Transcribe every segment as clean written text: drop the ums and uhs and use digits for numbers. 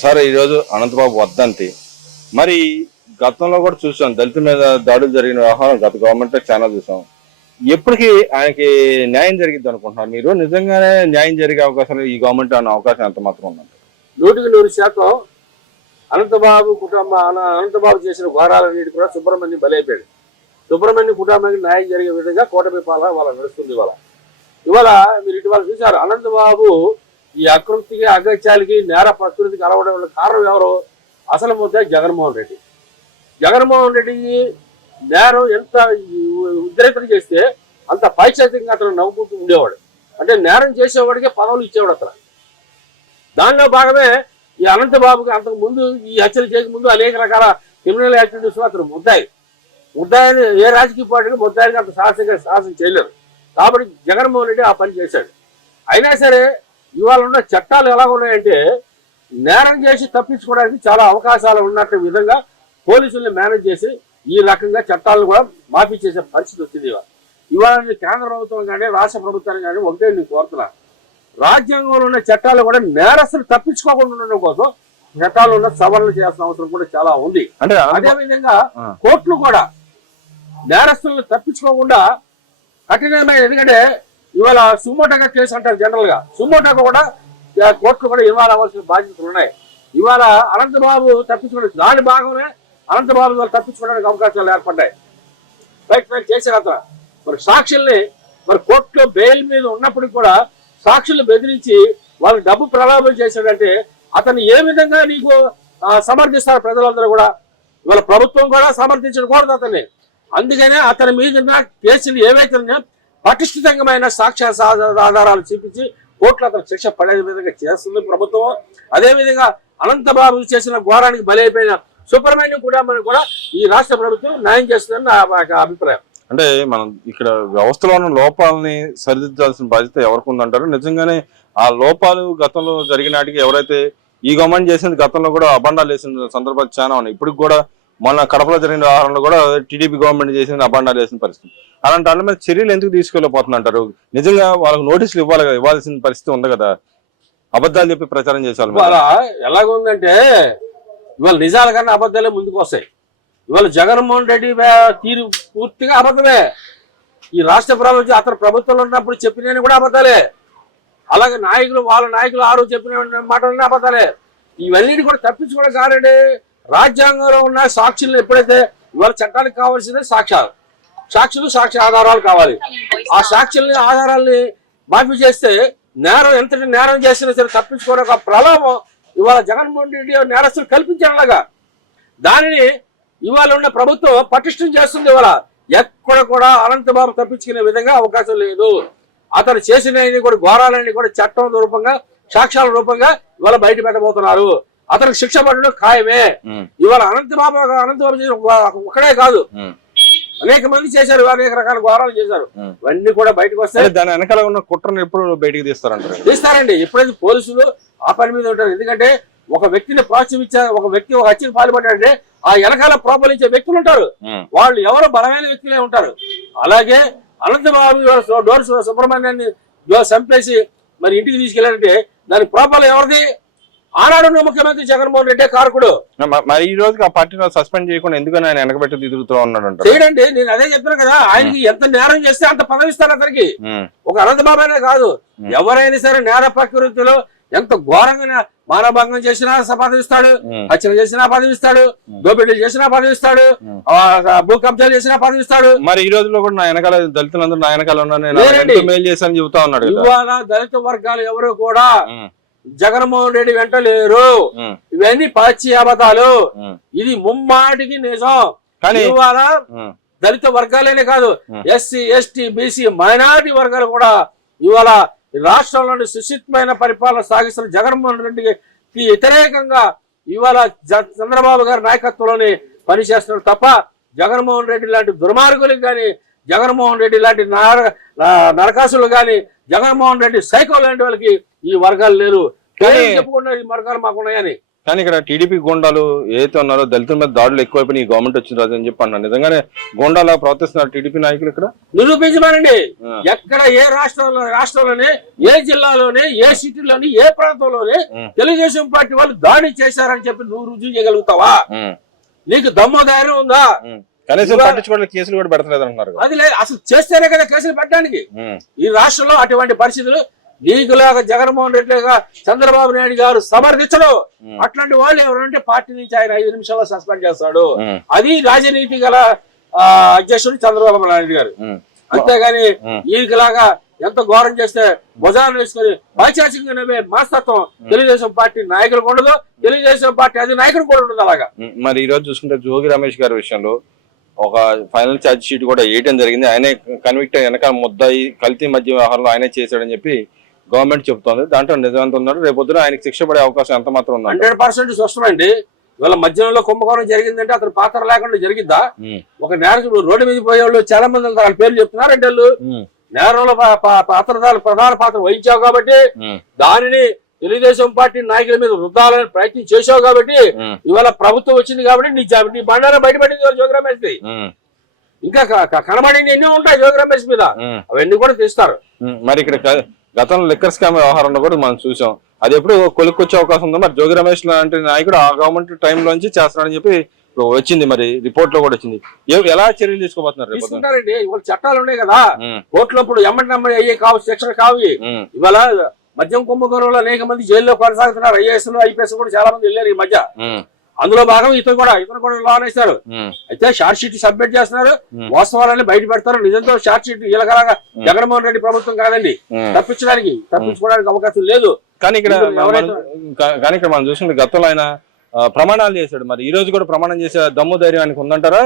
Sir ఈరోజు అనంతబాబు వర్ధంతి. మరి గతంలో కూడా చూసాం, దళిత మీద దాడులు జరిగిన వ్యవహారం గత గవర్నమెంట్ చాలా చూసాం. ఎప్పటికీ ఆయనకి న్యాయం జరిగిద్ది అనుకుంటున్నారు మీరు? నిజంగానే న్యాయం జరిగే అవకాశాలు ఈ గవర్నమెంట్ అన్న అవకాశం ఎంత మాత్రం ఉందండి? 100% అనంతబాబు అనంతబాబు చేసిన ఘోరాలన్నిటి కూడా సుబ్రహ్మణ్యం బలైపోయాడు. సుబ్రహ్మణ్యం కుటుంబానికి న్యాయం జరిగే విధంగా కూటమి పాలన వాళ్ళ నడుస్తుంది. ఇవాళ మీరు ఇటీవల చూశారు, అనంతబాబు ఈ అకృతికి అగత్యాలకి నేర ప్రకృతికి అలవడం వల్ల కారణం ఎవరు? అసలు ముద్ద జగన్మోహన్ రెడ్డి. జగన్మోహన్ రెడ్డికి నేరం ఎంత ఉద్రేకం చేస్తే అంత పైశాచికంగా అతను నవ్వుకుంటూ ఉండేవాడు. అంటే నేరం చేసేవాడికే పదవులు ఇచ్చేవాడు అతను. దానిలో భాగమే ఈ అనంతబాబుకి అంతకు ముందు ఈ హత్యలు చేయకముందు అనేక రకాల క్రిమినల్ యాక్టివిటీస్ అతను ముద్దాయిని ఏ రాజకీయ పార్టీని ముద్దాయికి అంత సాహసం చేయలేరు. కాబట్టి జగన్మోహన్ రెడ్డి ఆ పని చేశాడు. అయినా సరే ఇవాళ ఉన్న చట్టాలు ఎలా ఉన్నాయంటే నేరం చేసి తప్పించుకోవడానికి చాలా అవకాశాలు ఉన్నట్టు విధంగా పోలీసుల్ని మేనేజ్ చేసి ఈ రకంగా చట్టాలను కూడా మాఫీ చేసే పరిస్థితి వచ్చింది. ఇవాళ కేంద్ర ప్రభుత్వం కానీ రాష్ట్ర ప్రభుత్వాన్ని కానీ ఒకటే నేను కోరుతున్నాను, రాజ్యాంగంలో ఉన్న చట్టాలు కూడా నేరస్తులు తప్పించుకోకుండా ఉండడం కోసం చట్టాలు ఉన్న సవరణలు చేయాల్సిన అవసరం కూడా చాలా ఉంది. అంటే అదేవిధంగా కోర్టులు కూడా నేరస్తులను తప్పించుకోకుండా కఠినమైన, ఎందుకంటే ఇవాళ సుమోటోగా కేసు అంటారు జనరల్ గా, సుమోటోగా కూడా కోర్టులు కూడా ఇన్వాల్వ్ అవ్వాల్సిన బాధ్యతలు ఉన్నాయి. ఇవాళ అనంతబాబు తప్పించుకోవడానికి దాని భాగంలో అనంతబాబు వాళ్ళు తప్పించుకోవడానికి అవకాశాలు ఏర్పడ్డాయి. బయట చేశారు అతను. మరి సాక్షుల్ని మరి కోర్టులో బెయిల్ మీద ఉన్నప్పటికీ కూడా సాక్షులు బెదిరించి వాళ్ళు డబ్బు ప్రలాభం చేశాడంటే అతను ఏ విధంగా నీకు సమర్థిస్తారు ప్రజలందరూ కూడా? ఇవాళ ప్రభుత్వం కూడా సమర్థించకూడదు అతన్ని. అందుకనే అతని మీద కేసులు ఏవైతే పటిష్ఠితంగా సాక్ష్య ఆధారాలు చూపించి కోర్టులో అతను శిక్ష పడే విధంగా చేస్తుంది ప్రభుత్వం. అదేవిధంగా అనంతబాబు చేసిన ఘోరానికి బలైపోయిన సుబ్రహ్మణ్యం కూడా ఈ రాష్ట్ర ప్రభుత్వం న్యాయం చేస్తుందని నా అభిప్రాయం. అంటే మనం ఇక్కడ వ్యవస్థలో ఉన్న లోపాలని సరిదిద్దాల్సిన బాధ్యత ఎవరికి ఉందంటారు? నిజంగానే ఆ లోపాలు గతంలో జరిగినాటికి ఎవరైతే ఈ గవర్నమెంట్ చేసింది, గతంలో కూడా అబండాలు వేసిన సందర్భాలు చాలా ఉన్నాయి. ఇప్పుడు కూడా మొన్న కడపలో జరిగిన వ్యవహారంలో కూడా టీడీపీ గవర్నమెంట్ చేసింది, అబండాలు వేసిన పరిస్థితి. అలాంటి వాళ్ళ మీద చర్యలు ఎందుకు తీసుకెళ్ళిపోతుందంటారు? నిజంగా వాళ్ళకి నోటీసులు ఇవ్వాల్సిన పరిస్థితి ఉంది కదా, అబద్ధాలు చెప్పి ప్రచారం చేసేవాళ్ళు. ఎలాగుందంటే ఇవాళ నిజాల కన్నా అబద్ధాలే ముందుకు వస్తాయి. ఇవాళ జగన్మోహన్ రెడ్డి తీరు పూర్తిగా అబద్ధమే. ఈ రాష్ట్ర ప్రభుత్వం అతను ప్రభుత్వంలో ఉన్నప్పుడు చెప్పిన కూడా అబద్ధాలే. అలాగే వాళ్ళ నాయకులు ఆరు చెప్పిన మాటలన్నీ అబద్ధాలే. ఇవన్నీ కూడా తప్పించుకోవడం కాదండి. రాజ్యాంగంలో ఉన్న సాక్షులను ఎప్పుడైతే ఇవాళ చట్టానికి కావాల్సిందే సాక్షులు సాక్ష్య ఆధారాలు కావాలి. ఆ సాక్షుల్ని ఆధారాలని మాఫీ చేస్తే ఎంతటి నేరం చేసినా సరే తప్పించుకోవడం ఒక ప్రలోభం ఇవాళ జగన్మోహన్ రెడ్డి నేరస్తులు కల్పించేలాగా దానిని ఇవాళ ఉన్న ప్రభుత్వం పటిష్టం చేస్తుంది. ఇవాళ ఎక్కడ కూడా అనంతబాబు తప్పించుకునే విధంగా అవకాశం లేదు. అతను చేసిన కూడా ఘోరాలన్నీ కూడా చట్టం రూపంగా సాక్ష్యాల రూపంగా ఇవాళ బయట పెట్టబోతున్నారు. అతనికి శిక్ష పడడం ఖాయమే. ఇవాళ అనంతబాబు చేసిన ఒక్కడే కాదు, అనేక మంది చేశారు, అనేక రకాల ఘోరాలు చేశారు. ఇవన్నీ కూడా బయటకు వస్తాయి. దాని వెనకాల ఉన్న కుట్రను ఎప్పుడు బయటకు తీస్తారండి. ఎప్పుడైతే పోలీసులు ఆ పని మీద ఉంటారు. ఎందుకంటే ఒక వ్యక్తిని ప్రోత్సహించే ఒక వ్యక్తి ఒక హత్యకు పాల్పడ్డాడంటే ఆ వెనకాల ప్రోత్సహించే వ్యక్తులు ఉంటారు. వాళ్ళు ఎవరో బలమైన వ్యక్తులే ఉంటారు. అలాగే అనంతబాబు డోర్ సుబ్రహ్మణ్యాన్ని చంపేసి మరి ఇంటికి తీసుకెళ్లారంటే దాని ప్రోపాలు ఎవరిది? ఆనాడున్న ముఖ్యమంత్రి జగన్మోహన్ రెడ్డి కారకుడు. మరి ఈ రోజుకి ఆ పార్టీలో సస్పెండ్ చేయకుండా ఎందుకని ఆయన వెనకబెట్టి తిరుగుతూ ఉన్నాడు? చేయడండి. నేను అదే చెప్తాను కదా, ఆయనకి ఎంత నేరం చేస్తే అంత పదవిస్తారు అతనికి. ఒక అనంతబాబు కాదు, ఎవరైనా సరే నేర ప్రకృతిలో ఎంత ఘోరంగా మానభంగం చేసినా పదవిస్తాడు, హత్యలు చేసినా పదవిస్తాడు, దోపిడీలు చేసినా పదవిస్తాడు, భూ కబ్జాలు చేసినా పదవిస్తాడు. మరి ఈ రోజుల్లో కూడా నా వెనకాల దళితులందరూ నా వెనకాల ఉన్నాను మేలు చేశాను చెబుతా ఉన్నాడు. ఇవాళ దళిత వర్గాలు ఎవరు కూడా జగన్మోహన్ రెడ్డి వెంట లేరు. ఇవన్నీ పచ్చి అబద్ధాలు. ఇది ముమ్మాటికి నిజం. ఇవాళ దళిత వర్గాలేనే కాదు, ఎస్సీ ఎస్టీ బీసీ మైనారిటీ వర్గాలు కూడా ఇవాళ రాష్ట్రంలోని సుశితమైన పరిపాలన సాగిస్తున్న జగన్మోహన్ రెడ్డికి వ్యతిరేకంగా ఇవాళ చంద్రబాబు గారి నాయకత్వంలోని పనిచేస్తున్నారు తప్ప జగన్మోహన్ రెడ్డి లాంటి దుర్మార్గులకు కానీ, జగన్మోహన్ రెడ్డి లాంటి నరకాసులు కానీ, జగన్మోహన్ రెడ్డి సైకో లాంటి వాళ్ళకి ఈ వర్గాలు లేరు. చెప్పుకున్నారు ఈ వర్గాలు మాకున్నాయని. కానీ ఇక్కడ టీడీపీ గోండాలు ఏదైతే ఉన్నారో దళితుల మీద దాడులు ఎక్కువైపోయినాయి ఈ గవర్నమెంట్ వచ్చిన రోజు అని చెప్పి అన్నారు. నిజంగానే గోండాలా ప్రవర్తిస్తున్నారు టీడీపీ నాయకులు ఇక్కడ? నిరూపించమనండి. ఎక్కడ ఏ రాష్ట్రంలోనే ఏ జిల్లాలోనే ఏ సిటీలోని ఏ ప్రాంతంలోనే తెలుగుదేశం పార్టీ వాళ్ళు దాడి చేశారని చెప్పి నువ్వు రుజువు చేయగలుగుతావా? నీకు దమ్ము ధైర్యం ఉందా? కనీసం పట్టించుకోవడం కేసులు కూడా పెడతలేదు అంటున్నారు. అది లేదు, అసలు చేస్తేనే కదా కేసులు పెట్టడానికి. ఈ రాష్ట్రంలో అటువంటి పరిస్థితులు నీకులాగా జగన్మోహన్ రెడ్డిగా చంద్రబాబు నాయుడు గారు సమర్థించడు. అట్లాంటి వాళ్ళు ఎవరంటే పార్టీ నుంచి ఆయన 5 నిమిషాల్లో సస్పెండ్ చేస్తాడు. అది రాజనీతి గల అధ్యక్షుడు చంద్రబాబు నాయుడు గారు. అంతేగాని ఈయనలాగా ఎంత ఘోరం చేస్తే భుజాలు వేసుకొని పైచాచికంగా నవ్వే మనస్తత్వం తెలుగుదేశం పార్టీ నాయకులకు ఉండదు, తెలుగుదేశం పార్టీ అధినాయకులు కూడా ఉండదు. అలాగా మరి ఈ రోజు చూసుకుంటే జోగి రమేష్ గారి విషయంలో ఒక ఫైనల్ ఛార్జ్ షీట్ కూడా వేయడం జరిగింది. ఆయనే కన్విక్ట్ వెనకాల ముద్దాయి కల్తీ మధ్య వ్యవహారంలో ఆయనే చేశాడని చెప్పి గవర్నమెంట్ చెప్తోంది. దాంట్లో నిజంత ఉన్నారు. రేపొద్దున ఆయనకి శిక్ష పడే అవకాశం ఎంత మాత్రం ఉంది? 100% స్పష్టమండి. ఇవాళ మధ్యలో కుంభకోణం జరిగిందంటే అతను పాత్ర లేకుండా జరిగిద్దా? ఒక నేరస్తుడు రోడ్డు మీద పోయే వాళ్ళు చాలా మంది వాళ్ళ పేర్లు చెప్తున్నారంటే వాళ్ళు నేరంలో ప్రధాన పాత్ర వహించావు కాబట్టి దానిని తెలుగుదేశం పార్టీ నాయకుల మీద రుద్దాలని ప్రయత్నం చేసావు కాబట్టి ఇవాళ ప్రభుత్వం వచ్చింది కాబట్టి నీ బండారం బయటపడింది జోగి రమేష్. ఇంకా కనబడింది ఎన్నో ఉంటాయి జోగి రమేష్ మీద, అవన్నీ కూడా తీస్తారు. మరి ఇక్కడ గతంలో లిక్కర్ స్కామ్ వ్యవహారంలో కూడా మనం చూసాం. అది ఎప్పుడు కొలుక్కొచ్చే అవకాశం ఉందో మరి జోగి రమేష్ లాంటి నాయకుడు ఆ గవర్నమెంట్ టైంలోంచి చేస్తున్నాడని చెప్పి ఇప్పుడు వచ్చింది, మరి రిపోర్ట్ లో కూడా వచ్చింది. ఎలా చర్యలు తీసుకోబోతున్నారు? తీసుకుంటారండి. ఇవాళ చట్టాలు ఉన్నాయి కదా కోర్టులో, ఇప్పుడు ఎమ్మటి అయ్యే కావు శిక్షలు కావు. ఇవాళ మద్యం కుంభకోణంలో అనేక మంది జైల్లో కొనసాగుతున్నారు. ఐఏఎస్ ఐపీఎస్ కూడా చాలా మంది వెళ్ళారు ఈ మధ్య. అందులో భాగం ఇతను కూడా లోన్ వేస్తారు. అయితే షార్ట్ షీట్ సబ్మిట్ చేస్తున్నారు, వాస్తవాలన్నీ బయట పెడతారు. నిజంతో షార్ట్ షీట్ ఇలాగలాగా జగన్మోహన్ రెడ్డి ప్రభుత్వం కాదండి తప్పించుకోవడానికి అవకాశం లేదు. కానీ ఇక్కడ మనం చూసుకుంటే గతంలో ఆయన ప్రమాణాలు చేశాడు. మరి ఈ రోజు కూడా ప్రమాణం చేసే దమ్ము ధైర్యం ఆయనకు ఉందంటారా?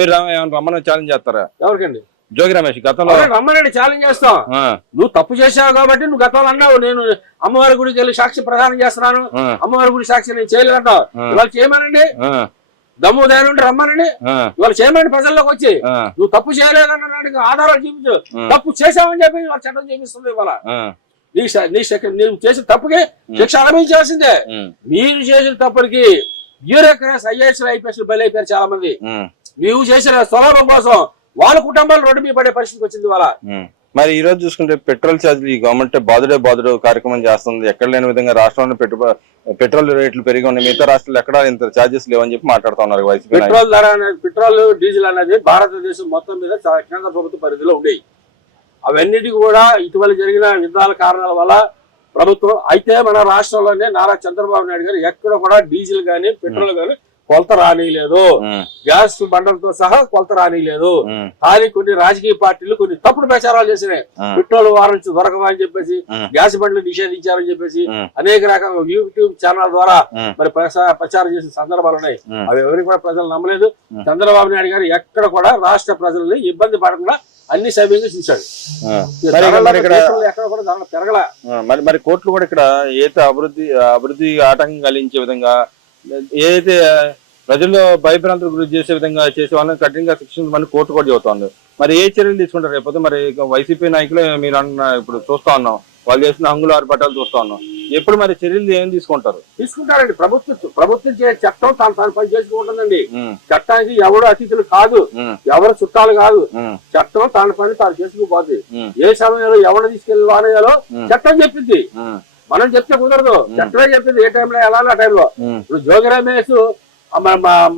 మీరు రమ్మని ఛాలెంజ్ చేస్తారా? ఎవరికండి? జోగి రమేష్ గతంలో రమ్మనండి, ఛాలెంజ్ చేస్తాం. నువ్వు తప్పు చేసావు కాబట్టి నువ్వు గతంలో అన్నావు నేను అమ్మవారి గుడికి వెళ్ళి సాక్షి ప్రదానం చేస్తున్నాను, అమ్మవారి గుడి సాక్షి నేను చేయలేదంటావు. ఇవాళ చేయమనండి, దమ్ము ధైర్యం ఉంటే రమ్మనండి. ఇవాళ చేయమని ప్రజల్లోకి వచ్చి నువ్వు తప్పు చేయలేదన్నాడు ఆధారాలు చూపించు. తప్పు చేసావని చెప్పి ఇవాళ చట్టం చూపిస్తుంది. ఇవాళ నీవు చేసిన తప్పుకి శిక్ష అనుభవించాల్సిందే. మీరు చేసిన తప్పులకి బ్యూరోక్రాట్స్ ఐఏఎస్ ఐపీఎస్ బలైపోయారు చాలా మంది. నీవు చేసిన స్వలాభం కోసం వాళ్ళ కుటుంబాలు రోడ్డు మీద పడే పరిస్థితికి వచ్చింది వాళ్ళ. మరి ఈ రోజు చూసుకుంటే పెట్రోల్ ఛార్జీలు ఈ గవర్నమెంట్ బాదుడే కార్యక్రమం చేస్తుంది. ఎక్కడ లేని విధంగా రాష్ట్రంలో పెట్రోల్ రేట్లు పెరిగి ఉన్నాయి. మిగతా రాష్ట్రాలు ఎక్కడ ఇంత ఛార్జెస్ లేవని చెప్పి మాట్లాడుతున్నారు. పెట్రోల్ ధర అనేది, పెట్రోల్ డీజిల్ అనేది భారతదేశం మొత్తం మీద కేంద్ర ప్రభుత్వ పరిధిలో ఉండేవి. అవన్నిటి కూడా ఇటీవల జరిగిన యుద్ధాల కారణాల వల్ల ప్రభుత్వం, అయితే మన రాష్ట్రంలోనే నారా చంద్రబాబు నాయుడు గారు ఎక్కడ కూడా డీజిల్ గానీ పెట్రోల్ గానీ కొలత రానిలేదు, గ్యాస్ బండలతో సహా కొలత రానిలేదు. కానీ కొన్ని రాజకీయ పార్టీలు కొన్ని తప్పుడు ప్రచారాలు చేసినాయి. పెట్రోల్ వారం దొరకమని చెప్పేసి, గ్యాస్ బండ్లు నిషేధించారని చెప్పేసి అనేక రకాల యూట్యూబ్ ఛానల్ ద్వారా మరి ప్రచారం చేసిన సందర్భాలు ఉన్నాయి. అవి ఎవరికి కూడా ప్రజలు నమ్మలేదు. చంద్రబాబు నాయుడు గారు ఎక్కడ కూడా రాష్ట్ర ప్రజల్ని ఇబ్బంది పడకుండా అన్ని సమయంగా చూశాడు. ఎక్కడ కూడా ధరలు పెరగల. మరి కోర్టులు కూడా ఇక్కడ ఏదైతే అభివృద్ధి ఆటంకం కలిగించే విధంగా ఏదైతే ప్రజల్లో భయభ్రాంతులకు గురి చేసే విధంగా చేసే వాళ్ళని కఠినంగా శిక్షించమని కోర్టు కూడా చెబుతోంది. మరి ఏ చర్యలు తీసుకుంటారు రేపు? మరి వైసీపీ నాయకులు మీరు ఇప్పుడు చూస్తా ఉన్నాం, వాళ్ళు చేసిన హంగులు ఆర్భాటాలు చూస్తా ఉన్నాం. ఎప్పుడు మరి చర్యలు ఏం తీసుకుంటారండి? ప్రభుత్వం చట్టం తాను పని చేసుకుంటుందండి. చట్టానికి ఎవరు అతిథులు కాదు, ఎవరు చుట్టాలు కాదు. చట్టం తాను పని తాను చేసుకుపోతుంది. ఏ సమయంలో ఎవరు తీసుకెళ్ళి వానేయాలో చట్టం చెప్పింది. మనం చెప్తే కుదరదు, చట్టమే చెప్పింది ఏ టైంలో ఎలా ఆ టైంలో. ఇప్పుడు జోగి రమేష్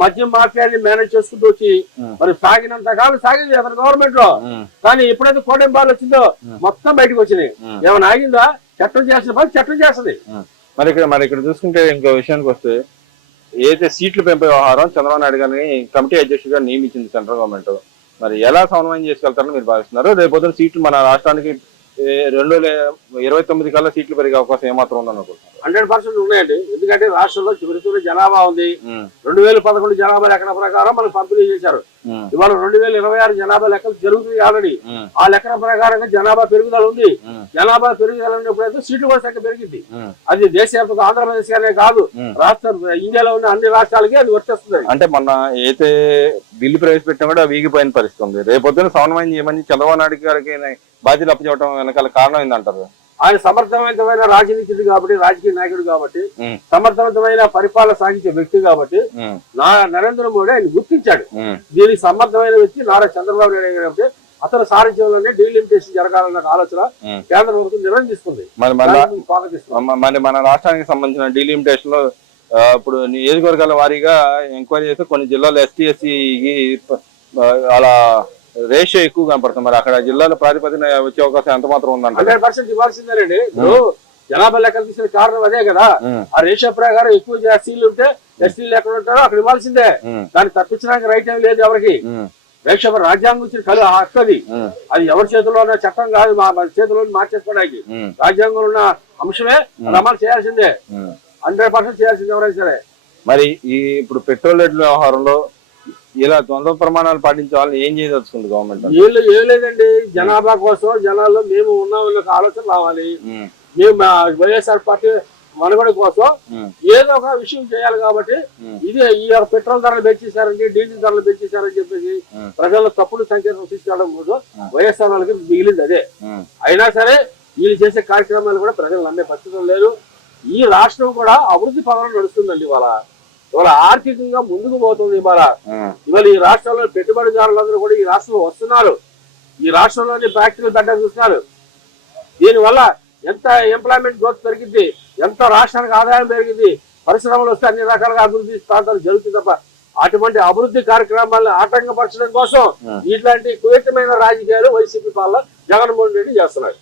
మద్యం మాఫియాని మేనేజ్ చేసుకుంటూ వచ్చి మరి సాగినంత కాలం సాగింది అతను గవర్నమెంట్ లో. కానీ ఎప్పుడైతే కోటం బాల్ వచ్చిందో మొత్తం బయటకు వచ్చినాయి. ఏమైనా ఆగిందా? చట్టం చేసిన పని చట్టం చేస్తుంది. మరి ఇక్కడ చూసుకుంటే ఇంకో విషయానికి వస్తే, ఏదైతే సీట్లు పెంపే వ్యవహారం చంద్రబాబు నాయుడు గారిని కమిటీ అధ్యక్షుడిగా నియమించింది సెంట్రల్ గవర్నమెంట్. మరి ఎలా సమన్వయం చేసుకెళ్తారని మీరు భావిస్తున్నారు? రేపొద్దున సీట్లు మన రాష్ట్రానికి 2029 కల్లా సీట్లు పెరిగే అవకాశం ఏమాత్రం ఉందని అనుకుంటున్నారు? 100% ఉన్నాయండి. ఎందుకంటే రాష్ట్రంలో చివరి జనాభా ఉంది. 2011 జనాభా లెక్కల ప్రకారం మనకు పంపిణీ చేశారు. ఇవాళ 2026 జనాభా లెక్కలు జరుగుతుంది ఆల్రెడీ. ఆ లెక్కల ప్రకారంగా జనాభా పెరుగుదల ఉంది. జనాభా పెరుగుదల ఉన్నప్పుడైతే సీట్లు కూడా సంఖ్య పెరిగింది. అది దేశవ్యాప్తంగా ఆంధ్రప్రదేశ్ అనే కాదు, రాష్ట్ర ఇండియాలో ఉన్న అన్ని రాష్ట్రాలకి అది వర్తిస్తుంది. అంటే మొన్న అయితే బిల్లు ప్రవేశపెట్టినా కూడా వీగిపోయిన పరిస్థితి ఉంది. రేపొద్దున సమన్వయం చేయమని చంద్రబాబు నాయుడు గారికి బాధ్యతలు అప్పచెప్పడం వెనకాల కారణం ఏందంటారు? ఆయన సమర్థవంతమైన రాజనీతిది కాబట్టి, రాజకీయ నాయకుడు కాబట్టి, ఉమ్, సమర్థవంతమైన పరిపాలన సాగించే వ్యక్తి కాబట్టి ఉమ్, నరేంద్ర మోడీ ఆయన గుర్తించాడు. ఉమ్, దీనికి సమర్థమైన వ్యక్తి నారా చంద్రబాబు నాయుడు కాబట్టి అతని సారథ్యంలోనే డీలిమిటేషన్ జరగాలన్న ఆలోచన ఉమ్. కేంద్ర ప్రభుత్వం నిర్ణయం తీసుకుంది. మరి మన దాన్ని స్వాగతిస్తున్నాం. మరి మన రాష్ట్రానికి సంబంధించిన డీలిమిటేషన్ లో ఇప్పుడు నియోజకవర్గాల వారీగా ఎంక్వైరీ చేస్తే కొన్ని జిల్లాలో ఎస్టీ ఎస్సీ అలా రేషియో ఎక్కువ కనపడుతుంది. మరి అక్కడ జిల్లాల ప్రాతిపదికన వచ్చే అవకాశం ఎంత మాత్రం ఉందంట? 100% ఇవ్వాల్సిందేనండి. ఇప్పుడు జనాభా లెక్కలు తీసిన కారణం అదే కదా. ఆ రేషియో ప్రకారం ఎక్కువ ఎస్సీలు ఉంటే ఎస్టీలు ఎక్కడ ఉంటారో అక్కడ ఇవ్వాల్సిందే. దాన్ని తప్పించడానికి రైట్ ఏం లేదు ఎవరికి. రేషియో రాజ్యాంగం ఇచ్చిన కలు హక్కది. అది ఎవరి చేతిలో ఉన్న చట్టం కాదు, మన చేతిలో మార్చేసుకోవడానికి రాజ్యాంగంలో ఉన్న అంశమే అమలు చేయాల్సిందే. 100% చేయాల్సింది ఎవరైనా సరే. మరి ఈ ఇప్పుడు పెట్రోల్ రేట్ల వ్యవహారంలో ఇలా ద్వంద్వ ప్రమాణాలు పాటించే వాళ్ళని ఏం చేయదలుచుకుంది గవర్నమెంట్? వీళ్ళు ఏం లేదండి, జనాభా కోసం జనాల్లో మేము ఉన్నామన్న ఆలోచన రావాలి. మేము వైఎస్ఆర్ పార్టీ మనుగడ కోసం ఏదో ఒక విషయం చేయాలి కాబట్టి ఇది ఈ పెట్రోల్ ధరలు పెంచేశారండి, డీజిల్ ధరలు పెంచేశారని చెప్పేసి ప్రజల్లో తప్పుడు సంకేతం తీసుకెళ్ళడం కోసం వైఎస్ఆర్ వాళ్ళకి మిగిలింది అదే. అయినా సరే వీళ్ళు చేసే కార్యక్రమాలు కూడా ప్రజలు నమ్మే పరిస్థితులు లేదు. ఈ రాష్ట్రం కూడా అభివృద్ధి పదంలో నడుస్తుందండి. ఇవాళ ఆర్థికంగా ముందుకు పోతుంది. ఇవాళ ఈ రాష్ట్రంలో పెట్టుబడిదారులందరూ కూడా ఈ రాష్ట్రంలో వస్తున్నారు. ఈ రాష్ట్రంలోని ఫ్యాక్టరీలు పెట్ట చూస్తున్నారు. దీనివల్ల ఎంత ఎంప్లాయ్మెంట్ గ్రోత్ పెరిగింది, ఎంత రాష్ట్రానికి ఆదాయం పెరిగింది, పరిశ్రమలు వస్తే అన్ని రకాలుగా అభివృద్ధి ప్రాంతాలు జరుగుతుంది తప్ప అటువంటి అభివృద్ధి కార్యక్రమాలను ఆటంకపరచడం కోసం ఇట్లాంటి కుయతమైన రాజకీయాలు వైసీపీ పాలన జగన్మోహన్ రెడ్డి చేస్తున్నారు.